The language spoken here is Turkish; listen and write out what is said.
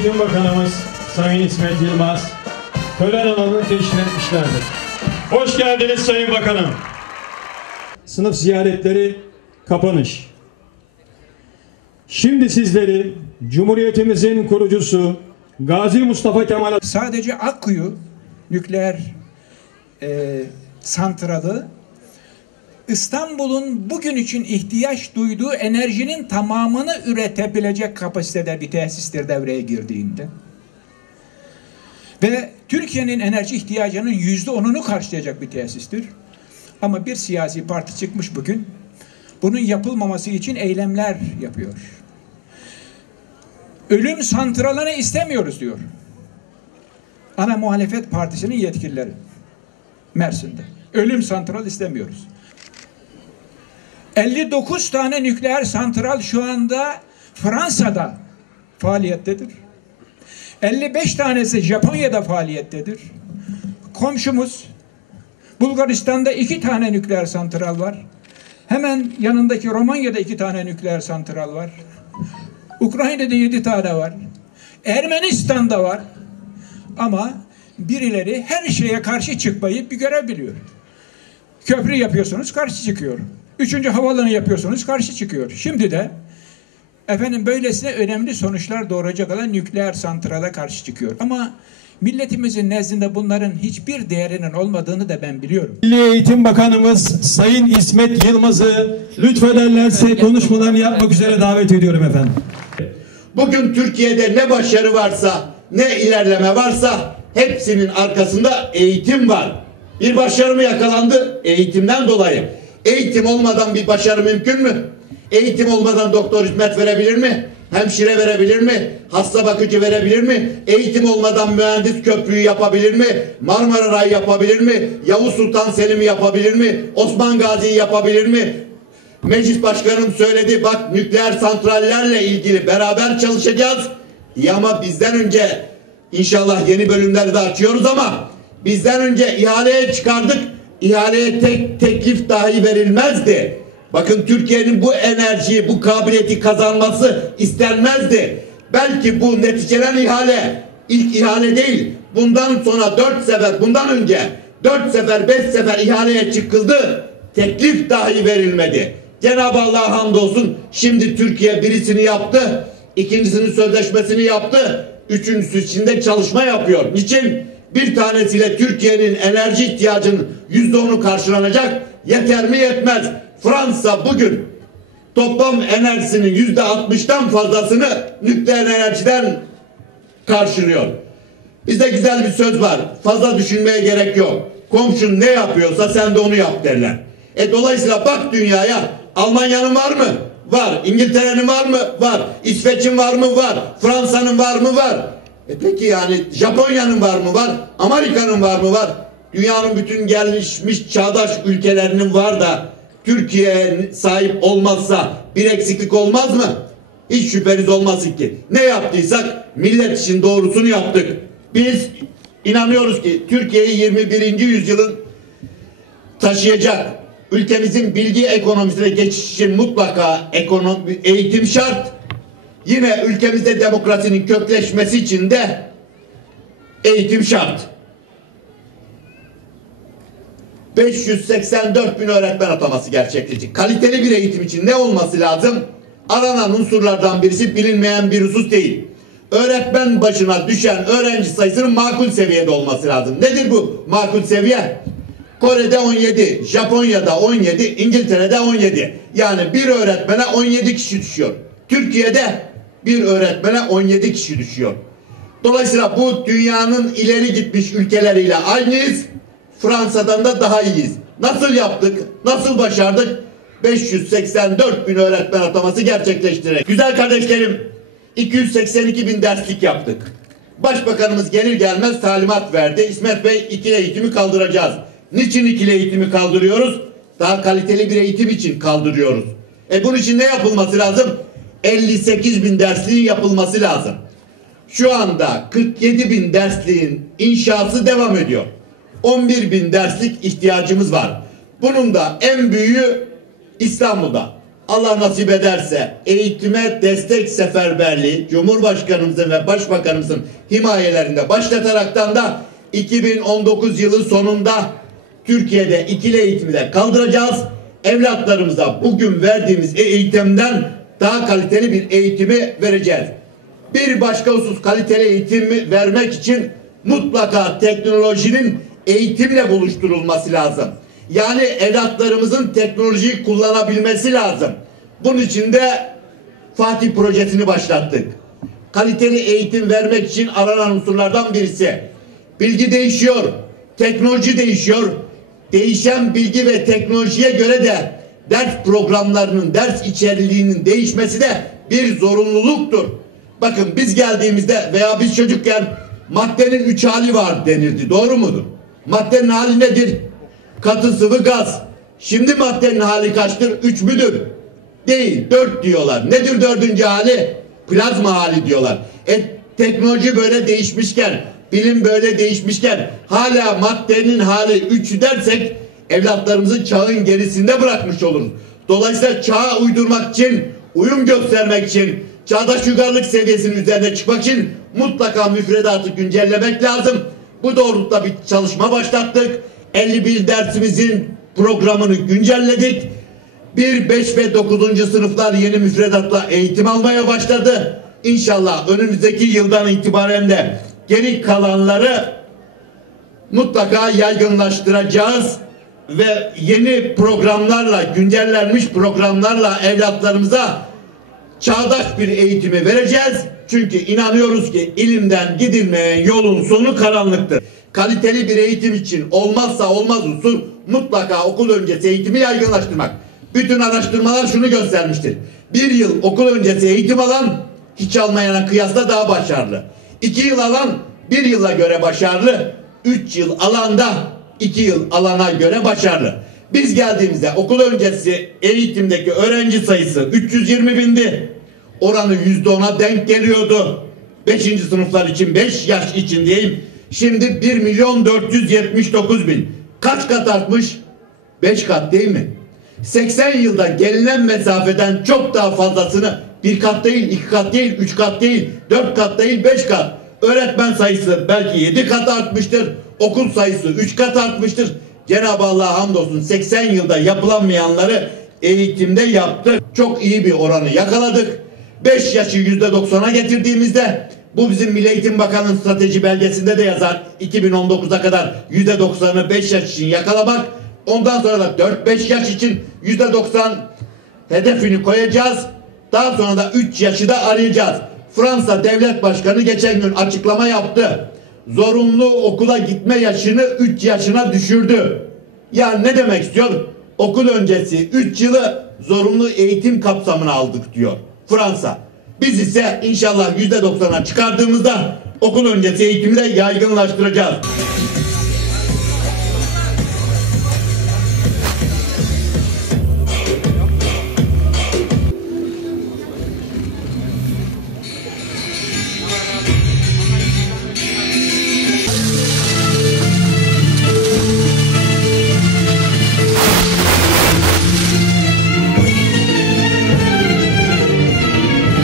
Eğitim Bakanımız Sayın İsmet Yılmaz tören alanını teşkil etmişlerdir. Hoş geldiniz Sayın Bakanım. Sınıf ziyaretleri kapanış. Şimdi sizleri Cumhuriyetimizin kurucusu Gazi Mustafa Kemal Sadece Akkuyu nükleer e, santralı İstanbul'un bugün için ihtiyaç duyduğu enerjinin tamamını üretebilecek kapasitede bir tesistir devreye girdiğinde. Ve Türkiye'nin enerji ihtiyacının yüzde onunu karşılayacak bir tesistir. Ama bir siyasi parti çıkmış bugün bunun yapılmaması için eylemler yapıyor. Ölüm santralını istemiyoruz diyor. Ana muhalefet partisinin yetkilileri Mersin'de. Ölüm santral istemiyoruz. 59 tane nükleer santral şu anda Fransa'da faaliyettedir. 55 tanesi Japonya'da faaliyettedir. Komşumuz Bulgaristan'da iki tane nükleer santral var. Hemen yanındaki Romanya'da iki tane nükleer santral var. Ukrayna'da yedi tane var. Ermenistan'da var. Ama birileri her şeye karşı çıkmayı bir görebiliyor. Köprü yapıyorsunuz karşı çıkıyor. Üçüncü havalanı yapıyorsunuz karşı çıkıyor. Şimdi de efendim böylesine önemli sonuçlar doğuracak olan nükleer santrala karşı çıkıyor. Ama milletimizin nezdinde bunların hiçbir değerinin olmadığını da ben biliyorum. Milli Eğitim Bakanımız Sayın İsmet Yılmaz'ı lütfederlerse konuşmalarını yapmak üzere davet ediyorum efendim. Bugün Türkiye'de ne başarı varsa, ne ilerleme varsa hepsinin arkasında eğitim var. Bir başarı mı yakalandı? Eğitimden dolayı. Eğitim olmadan bir başarı mümkün mü? Eğitim olmadan doktor hizmet verebilir mi? Hemşire verebilir mi? Hasta bakıcı verebilir mi? Eğitim olmadan mühendis köprüyü yapabilir mi? Marmara Rayı yapabilir mi? Yavuz Sultan Selim'i yapabilir mi? Osman Gazi'yi yapabilir mi? Meclis Başkanım söyledi bak nükleer santrallerle ilgili beraber çalışacağız. İyi ama bizden önce inşallah yeni bölümleri de açıyoruz ama bizden önce ihaleye çıkardık. İhaleye tek teklif dahi verilmezdi. Bakın Türkiye'nin bu enerjiyi, bu kabiliyeti kazanması istenmezdi. Belki bu neticelen ihale ilk ihale değil. Bundan sonra dört sefer, bundan önce dört sefer, beş sefer ihaleye çıkıldı. Teklif dahi verilmedi. Cenab-ı Allah'a hamdolsun şimdi Türkiye birisini yaptı. ikincisinin sözleşmesini yaptı. Üçüncüsü için de çalışma yapıyor. Niçin? Bir tanesiyle Türkiye'nin enerji ihtiyacının yüzde onu karşılanacak. Yeter mi yetmez. Fransa bugün toplam enerjisinin yüzde altmıştan fazlasını nükleer enerjiden karşılıyor. Bizde güzel bir söz var. Fazla düşünmeye gerek yok. Komşun ne yapıyorsa sen de onu yap derler. E dolayısıyla bak dünyaya Almanya'nın var mı? Var. İngiltere'nin var mı? Var. İsveç'in var mı? Var. Fransa'nın var mı? Var. E peki yani Japonya'nın var mı? Var. Amerika'nın var mı? Var. Dünyanın bütün gelişmiş çağdaş ülkelerinin var da Türkiye sahip olmazsa bir eksiklik olmaz mı? Hiç şüpheniz olmasın ki. Ne yaptıysak millet için doğrusunu yaptık. Biz inanıyoruz ki Türkiye'yi 21. yüzyılın taşıyacak ülkemizin bilgi ekonomisine geçiş için mutlaka ekonomi, eğitim şart. Yine ülkemizde demokrasinin kökleşmesi için de eğitim şart. 584 bin öğretmen ataması gerçekleşecek. Kaliteli bir eğitim için ne olması lazım? Aranan unsurlardan birisi bilinmeyen bir husus değil. Öğretmen başına düşen öğrenci sayısının makul seviyede olması lazım. Nedir bu makul seviye? Kore'de 17, Japonya'da 17, İngiltere'de 17. Yani bir öğretmene 17 kişi düşüyor. Türkiye'de bir öğretmene 17 kişi düşüyor. Dolayısıyla bu dünyanın ileri gitmiş ülkeleriyle aynıyız. Fransa'dan da daha iyiyiz. Nasıl yaptık? Nasıl başardık? 584 bin öğretmen ataması gerçekleştirerek. Güzel kardeşlerim 282 bin derslik yaptık. Başbakanımız gelir gelmez talimat verdi. İsmet Bey ikili eğitimi kaldıracağız. Niçin ikili eğitimi kaldırıyoruz? Daha kaliteli bir eğitim için kaldırıyoruz. E bunun için ne yapılması lazım? 58 bin dersliğin yapılması lazım. Şu anda 47 bin dersliğin inşası devam ediyor. 11 bin derslik ihtiyacımız var. Bunun da en büyüğü İstanbul'da. Allah nasip ederse eğitime destek seferberliği Cumhurbaşkanımızın ve Başbakanımızın himayelerinde başlataraktan da 2019 yılı sonunda Türkiye'de ikili eğitimi de kaldıracağız. Evlatlarımıza bugün verdiğimiz eğitimden daha kaliteli bir eğitimi vereceğiz. Bir başka husus kaliteli eğitim vermek için mutlaka teknolojinin eğitimle buluşturulması lazım. Yani evlatlarımızın teknolojiyi kullanabilmesi lazım. Bunun için de Fatih projesini başlattık. Kaliteli eğitim vermek için aranan unsurlardan birisi. Bilgi değişiyor, teknoloji değişiyor. Değişen bilgi ve teknolojiye göre de ders programlarının, ders içeriliğinin değişmesi de bir zorunluluktur. Bakın biz geldiğimizde veya biz çocukken maddenin üç hali var denirdi. Doğru mudur? Maddenin hali nedir? Katı sıvı gaz. Şimdi maddenin hali kaçtır? Üç müdür? Değil. Dört diyorlar. Nedir dördüncü hali? Plazma hali diyorlar. E, teknoloji böyle değişmişken, bilim böyle değişmişken hala maddenin hali üç dersek evlatlarımızı çağın gerisinde bırakmış oluruz. Dolayısıyla çağa uydurmak için, uyum göstermek için, çağdaş uygarlık seviyesinin üzerine çıkmak için mutlaka müfredatı güncellemek lazım. Bu doğrultuda bir çalışma başlattık. 51 dersimizin programını güncelledik. 1, 5 ve 9. sınıflar yeni müfredatla eğitim almaya başladı. İnşallah önümüzdeki yıldan itibaren de geri kalanları mutlaka yaygınlaştıracağız ve yeni programlarla, güncellenmiş programlarla evlatlarımıza çağdaş bir eğitimi vereceğiz. Çünkü inanıyoruz ki ilimden gidilmeyen yolun sonu karanlıktır. Kaliteli bir eğitim için olmazsa olmaz unsur mutlaka okul öncesi eğitimi yaygınlaştırmak. Bütün araştırmalar şunu göstermiştir. Bir yıl okul öncesi eğitim alan hiç almayana kıyasla daha başarılı. İki yıl alan bir yıla göre başarılı. Üç yıl alan da iki yıl alana göre başarılı. Biz geldiğimizde okul öncesi eğitimdeki öğrenci sayısı 320 bindi. Oranı yüzde ona denk geliyordu. Beşinci sınıflar için, beş yaş için diyeyim. Şimdi 1 milyon 479 bin. Kaç kat artmış? Beş kat değil mi? 80 yılda gelinen mesafeden çok daha fazlasını bir kat değil, iki kat değil, üç kat değil, dört kat değil, beş kat. Öğretmen sayısı belki yedi kat artmıştır. Okul sayısı üç kat artmıştır. Cenab-ı Allah'a hamdolsun 80 yılda yapılanmayanları eğitimde yaptık. Çok iyi bir oranı yakaladık. 5 yaşı %90'a getirdiğimizde bu bizim Milli Eğitim Bakanı'nın strateji belgesinde de yazar. 2019'a kadar %90'ı 5 yaş için yakalamak. Ondan sonra da 4-5 yaş için %90 hedefini koyacağız. Daha sonra da 3 yaşı da arayacağız. Fransa Devlet Başkanı geçen gün açıklama yaptı. Zorunlu okula gitme yaşını 3 yaşına düşürdü. Yani ne demek istiyor? Okul öncesi 3 yılı zorunlu eğitim kapsamına aldık diyor Fransa. Biz ise inşallah %90'a çıkardığımızda okul öncesi eğitimi de yaygınlaştıracağız.